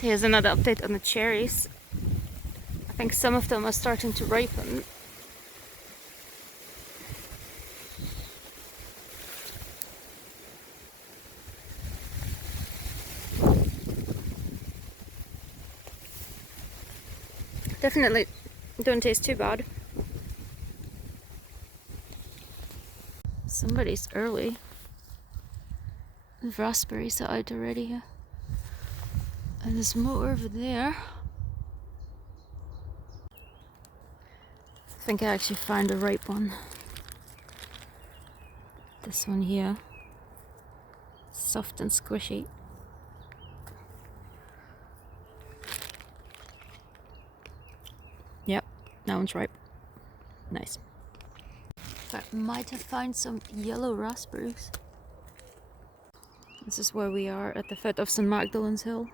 Here's another update on the cherries. I think some of them are starting to ripen. Definitely don't taste too bad. Somebody's early. The raspberries are out already. And there's more over there. I think I actually found a ripe one. This one here. Soft and squishy. Yep, that one's ripe. Nice. I might have found some yellow raspberries. This is where we are at the foot of St. Magdalen's Hill.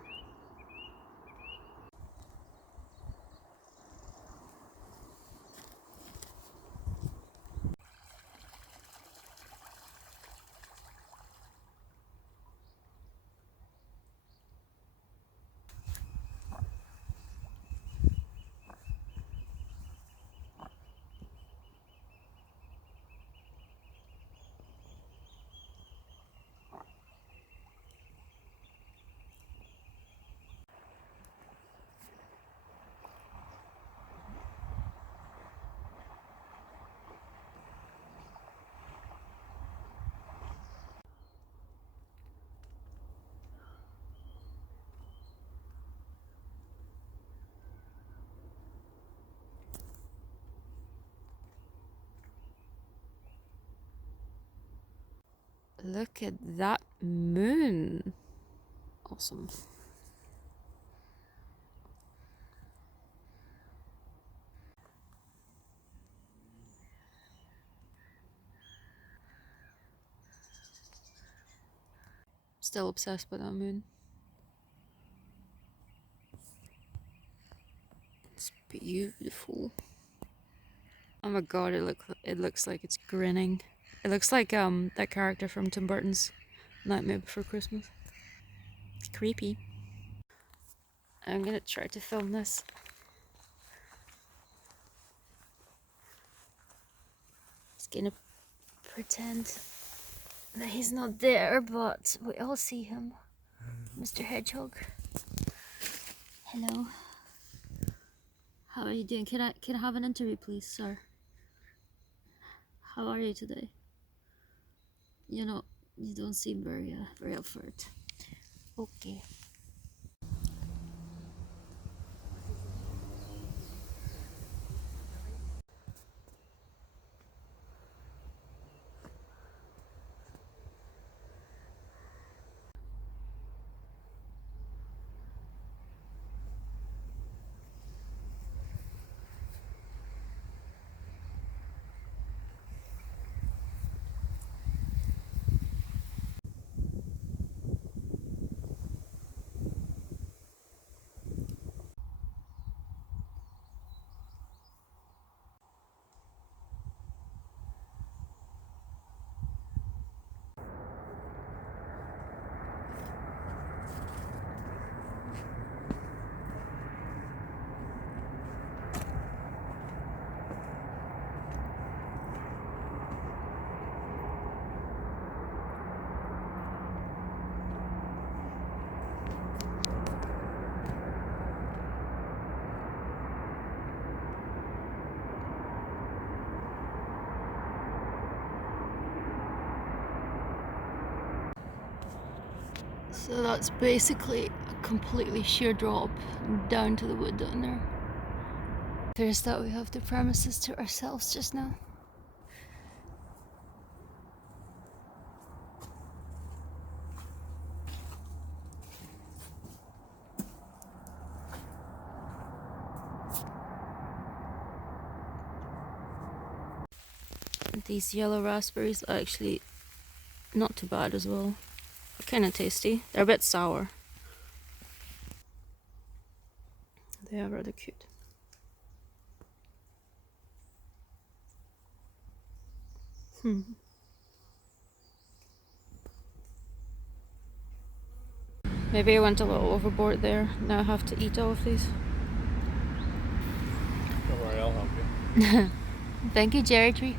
Look at that moon. Awesome. Still obsessed with that moon. It's beautiful. Oh my god, it looks like it's grinning. It looks like that character from Tim Burton's Nightmare Before Christmas. It's creepy. I'm gonna try to film this. Just gonna pretend that he's not there, but we all see him. Mr. Hedgehog. Hello. How are you doing? Can I have an interview, please, sir? How are you today? You don't seem very up for it. Okay. So that's basically a completely sheer drop down to the wood down there. There's that we have the premises to ourselves just now. These yellow raspberries are actually not too bad as well. They're kind of tasty. They're a bit sour. They are rather cute. Maybe I went a little overboard there. Now I have to eat all of these. Don't worry, I'll help you. Thank you, cherry tree.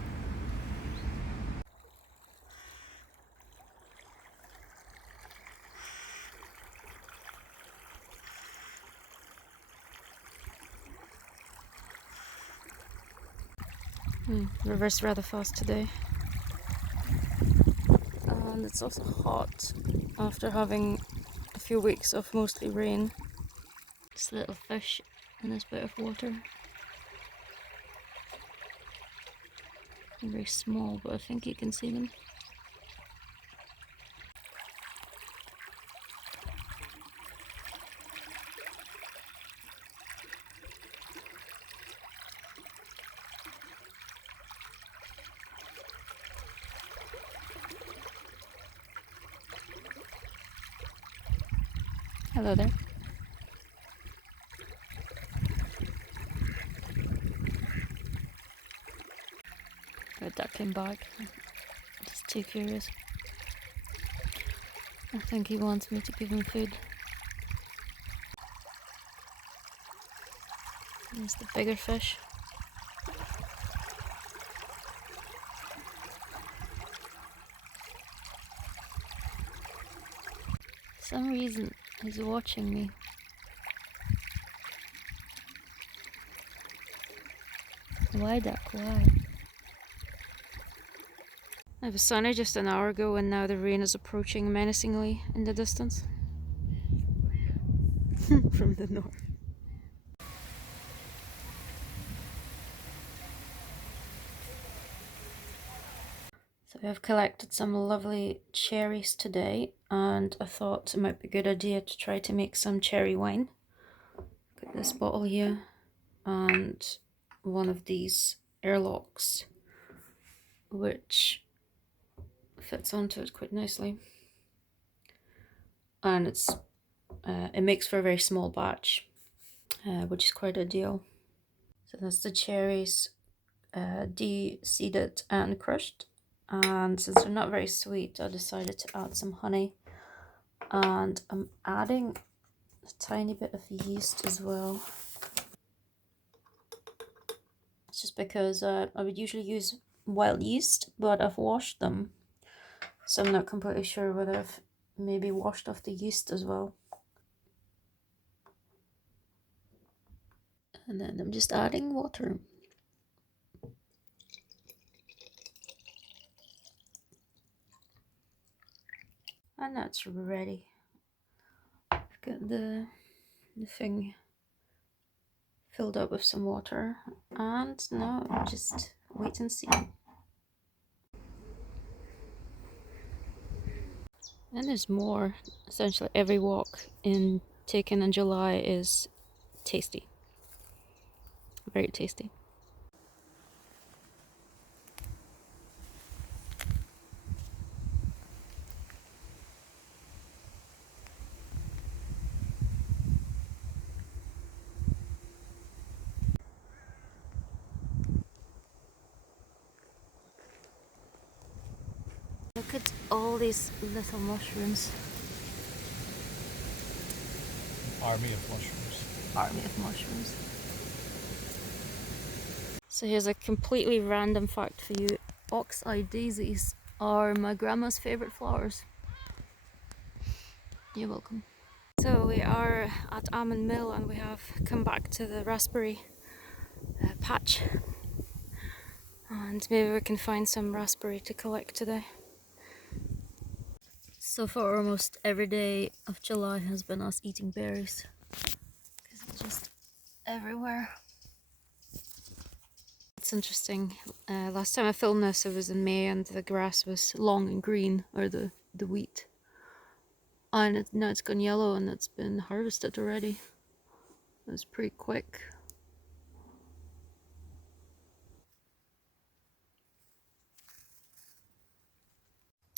River's rather fast today. And it's also hot after having a few weeks of mostly rain. This little fish in this bit of water. They're very small, but I think you can see them. Hello there. A duck came back. Just too curious. I think he wants me to give him food. Here's the bigger fish. For some reason, he's watching me. Why, duck? Why? It was sunny just an hour ago, and now the rain is approaching menacingly in the distance. From the north. So I've collected some lovely cherries today, and I thought it might be a good idea to try to make some cherry wine. Got this bottle here, and one of these airlocks, which fits onto it quite nicely. And it makes for a very small batch, which is quite ideal. So that's the cherries, de-seeded and crushed. And since they're not very sweet, I decided to add some honey. And I'm adding a tiny bit of yeast as well. It's just because I would usually use wild yeast, but I've washed them. So I'm not completely sure whether I've maybe washed off the yeast as well. And then I'm just adding water. And that's ready. I've got the thing filled up with some water, and now just wait and see. And there's more. Essentially every walk taken in July is tasty. Very tasty. Look at all these little mushrooms. Army of mushrooms. Army of mushrooms. So here's a completely random fact for you. Ox-eye daisies are my grandma's favourite flowers. You're welcome. So we are at Almond Mill, and we have come back to the raspberry patch. And maybe we can find some raspberry to collect today. So far, almost every day of July has been us eating berries, because it's just everywhere. It's interesting. Last time I filmed this, it was in May, and the grass was long and green, or the wheat. And now it's gone yellow, and it's been harvested already. It was pretty quick.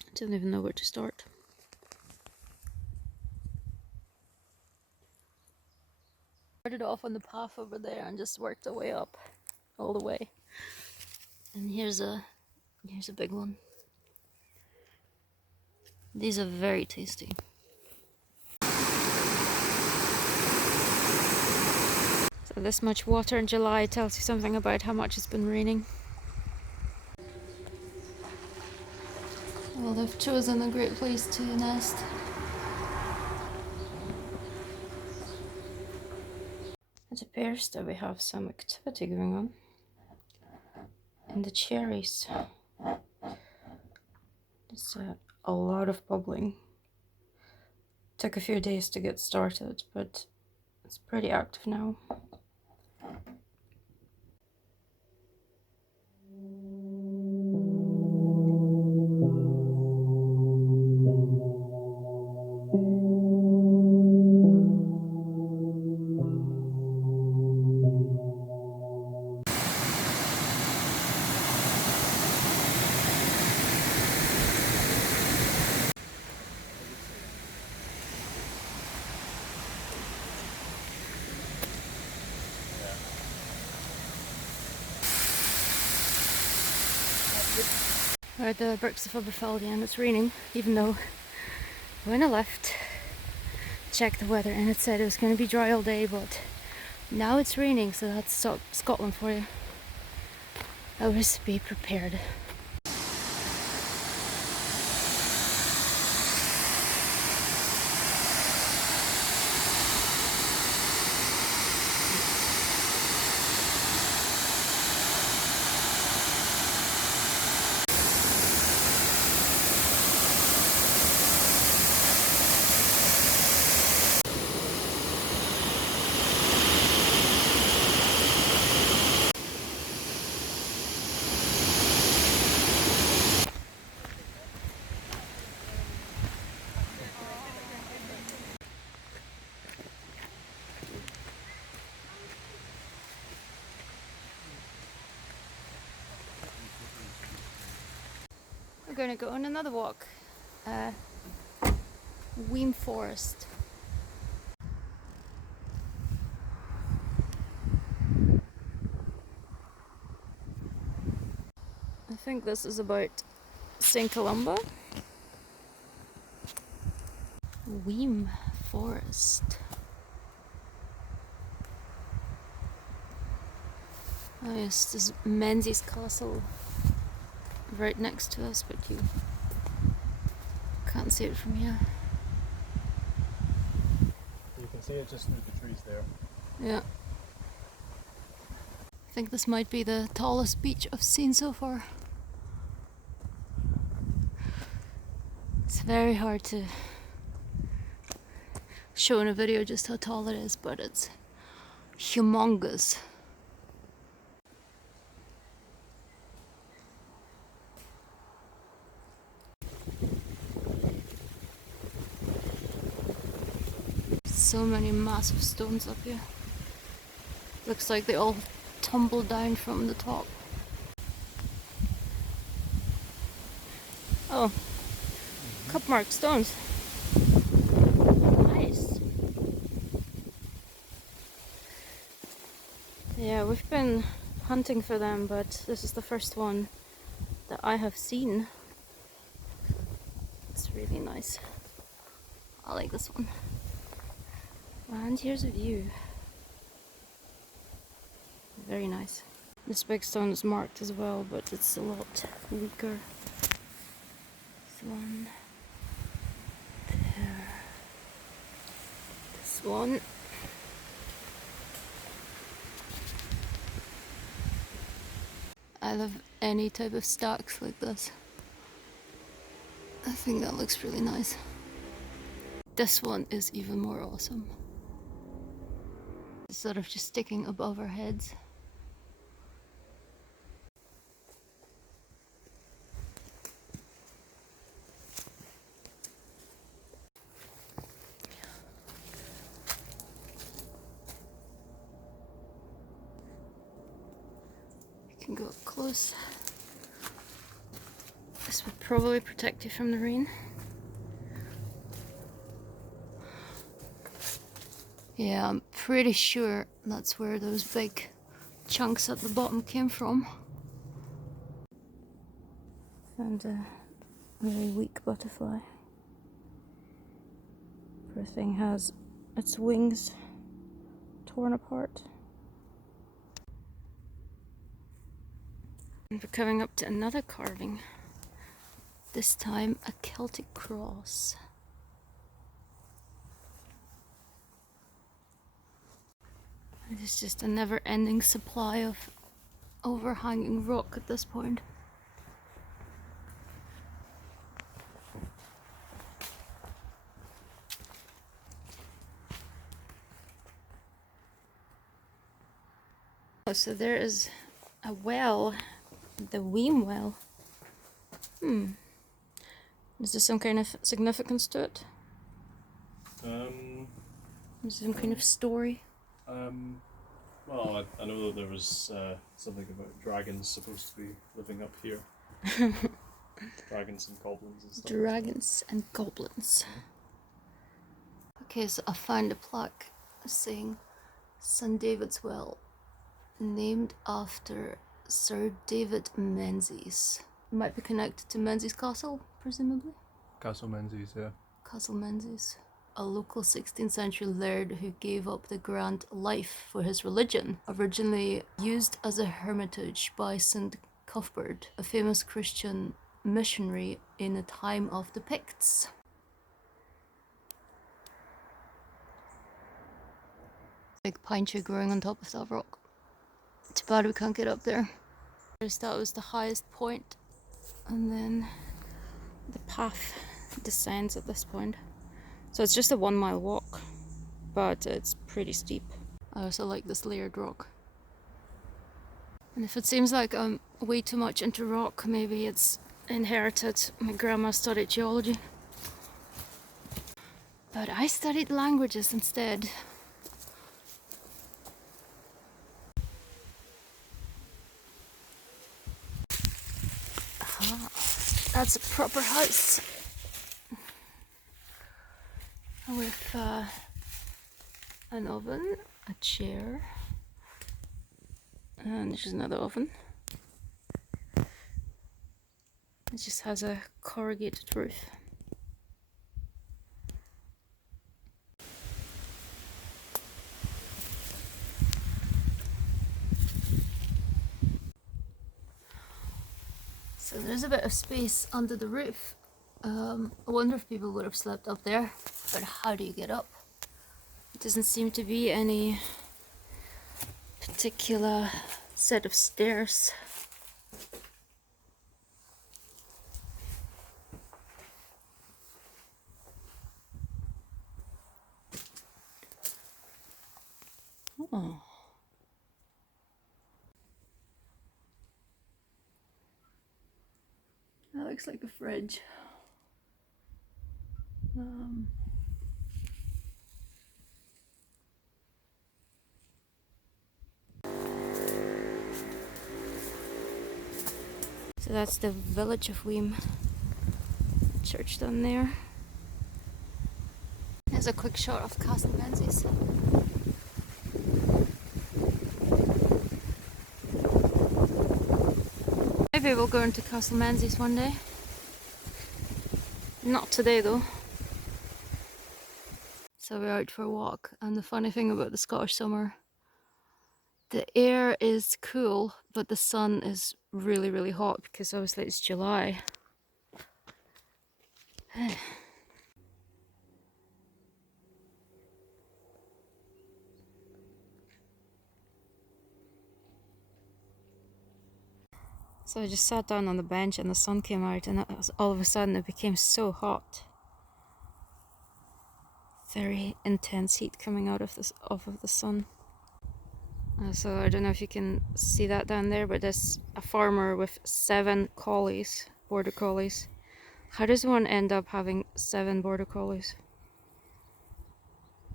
I don't even know where to start. Started off on the path over there and just worked our way up all the way. And here's a big one. These are very tasty. So this much water in July tells you something about how much it's been raining. Well, they've chosen a great place to nest. It appears that we have some activity going on in the cherries. There's a lot of bubbling. Took a few days to get started, but it's pretty active now. We're at the Birks of Aberfeldy and it's raining, even though when I left, checked the weather and it said it was going to be dry all day, but now it's raining, so that's Scotland for you. Always be prepared. We're going to go on another walk. Weem Forest. I think this is about St. Columba. Weem Forest. Oh yes, there's Menzies Castle right next to us, but you can't see it from here. You can see it just through the trees there. Yeah. I think this might be the tallest beach I've seen so far. It's very hard to show in a video just how tall it is, but it's humongous. So many massive stones up here. Looks like they all tumbled down from the top. Oh, cup mark stones. Nice. Yeah, we've been hunting for them, but this is the first one that I have seen. It's really nice. I like this one. And here's a view. Very nice. This big stone is marked as well, but it's a lot weaker. This one. There. This one. I love any type of stacks like this. I think that looks really nice. This one is even more awesome. It's sort of just sticking above our heads. You can go up close. This would probably protect you from the rain. Yeah, I'm pretty sure that's where those big chunks at the bottom came from. And a very weak butterfly. Poor thing has its wings torn apart. And we're coming up to another carving. This time a Celtic Cross. There's just a never-ending supply of overhanging rock at this point. Oh, so there is a well, the Weem well. Is there some kind of significance to it? Is there some kind of story? Well, I know that there was something about dragons supposed to be living up here. Dragons and goblins and stuff. Dragons and goblins. Okay, so I found a plaque saying St. David's Well, named after Sir David Menzies. It might be connected to Menzies Castle, presumably. Castle Menzies, yeah. Castle Menzies. A local 16th century laird who gave up the grand life for his religion, originally used as a hermitage by St. Cuthbert, a famous Christian missionary in the time of the Picts. Big pine tree growing on top of that rock. Too bad we can't get up there. That was the highest point, and then the path descends at this point. So it's just a 1 mile walk, but it's pretty steep. I also like this layered rock. And if it seems like I'm way too much into rock, maybe it's inherited. My grandma studied geology, but I studied languages instead. Aha, that's a proper house with an oven, a chair, and there's another oven. It just has a corrugated roof. So there's a bit of space under the roof. I wonder if people would have slept up there, but how do you get up? It doesn't seem to be any particular set of stairs. Oh. That looks like a fridge. So that's the village of Weem. Church down there. Here's a quick shot of Castle Menzies. Maybe we'll go into Castle Menzies one day. Not today though. So we're out for a walk, and the funny thing about the Scottish summer, the air is cool, but the sun is really, really hot because obviously it's July. So I just sat down on the bench and the sun came out, and all of a sudden it became so hot. Very intense heat coming out of off of the sun. So I don't know if you can see that down there, but there's a farmer with 7 collies, border collies. How does one end up having 7 border collies?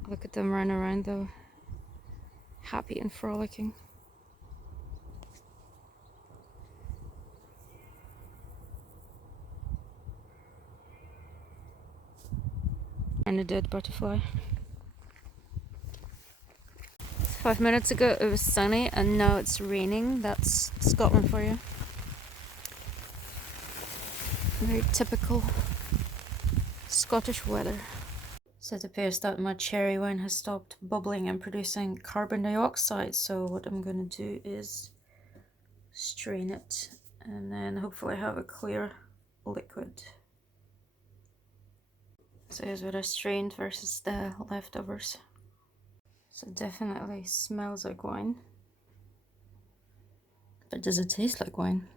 Look at them run around though, happy and frolicking. And a dead butterfly. 5 minutes ago it was sunny and now it's raining. That's Scotland for you. Very typical Scottish weather. So it appears that my cherry wine has stopped bubbling and producing carbon dioxide, so what I'm going to do is strain it and then hopefully have a clear liquid. So here's what I strained versus the leftovers. So it definitely smells like wine. But does it taste like wine?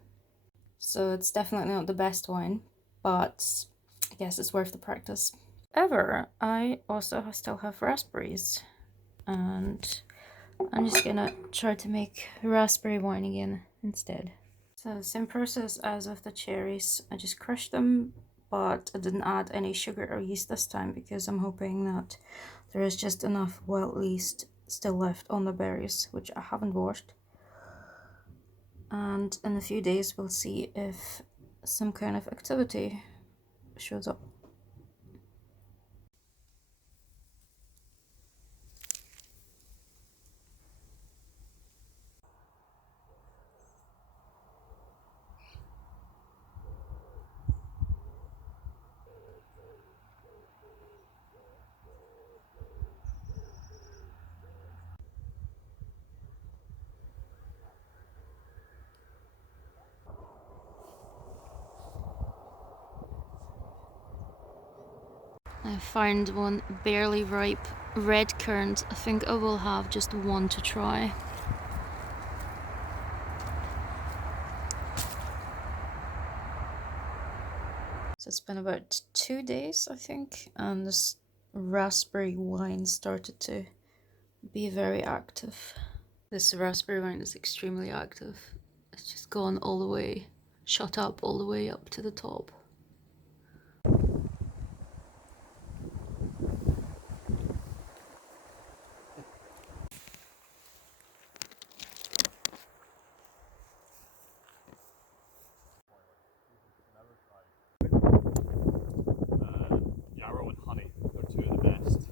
So it's definitely not the best wine, but I guess it's worth the practice. However, I also still have raspberries, and I'm just gonna try to make raspberry wine again instead. So same process as with the cherries. I just crushed them, but I didn't add any sugar or yeast this time because I'm hoping that there is just enough wild yeast still left on the berries, which I haven't washed. And in a few days we'll see if some kind of activity shows up. I found one barely ripe red currant. I think I will have just one to try. So it's been about 2 days, I think, and this raspberry wine started to be very active. This raspberry wine is extremely active. It's just gone all the way, shot up all the way up to the top. Yarrow and honey are two of the best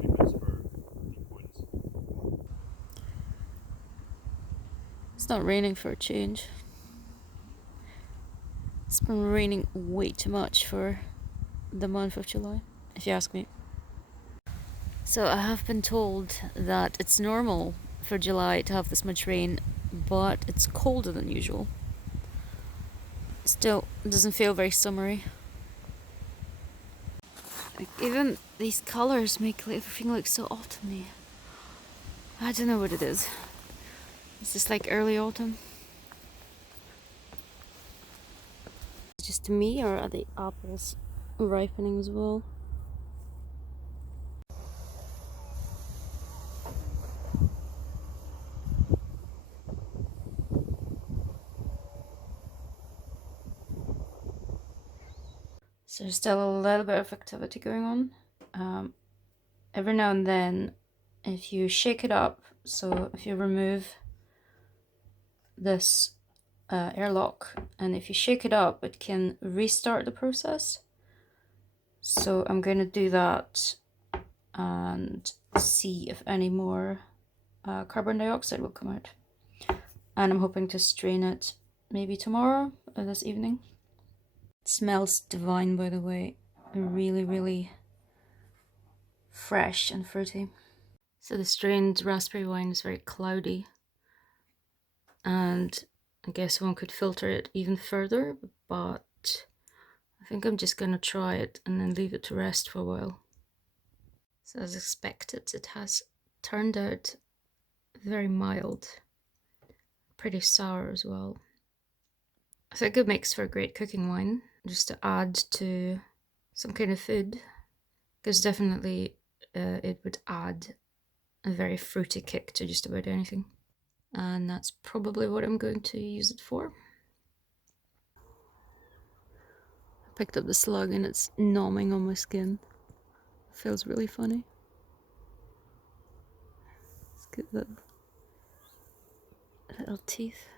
treatments for deep wounds. It's not raining for a change. It's been raining way too much for the month of July, if you ask me. So I have been told that it's normal for July to have this much rain, but it's colder than usual. Still, it doesn't feel very summery. Like, even these colours make everything look so autumny. I don't know what it is. Is this like early autumn? Is it just me, or are the apples ripening as well? So there's still a little bit of activity going on. Every now and then, if you shake it up, so if you remove this airlock, and if you shake it up, it can restart the process. So I'm going to do that and see if any more carbon dioxide will come out. And I'm hoping to strain it maybe tomorrow or this evening. It smells divine, by the way. Really, really fresh and fruity. So the strained raspberry wine is very cloudy, and I guess one could filter it even further, but I think I'm just going to try it and then leave it to rest for a while. So as expected, it has turned out very mild, pretty sour as well. I think it makes for a great cooking wine, just to add to some kind of food, because definitely it would add a very fruity kick to just about anything. And that's probably what I'm going to use it for. I picked up the slug and it's gnawing on my skin. It feels really funny. Let's get that little teeth.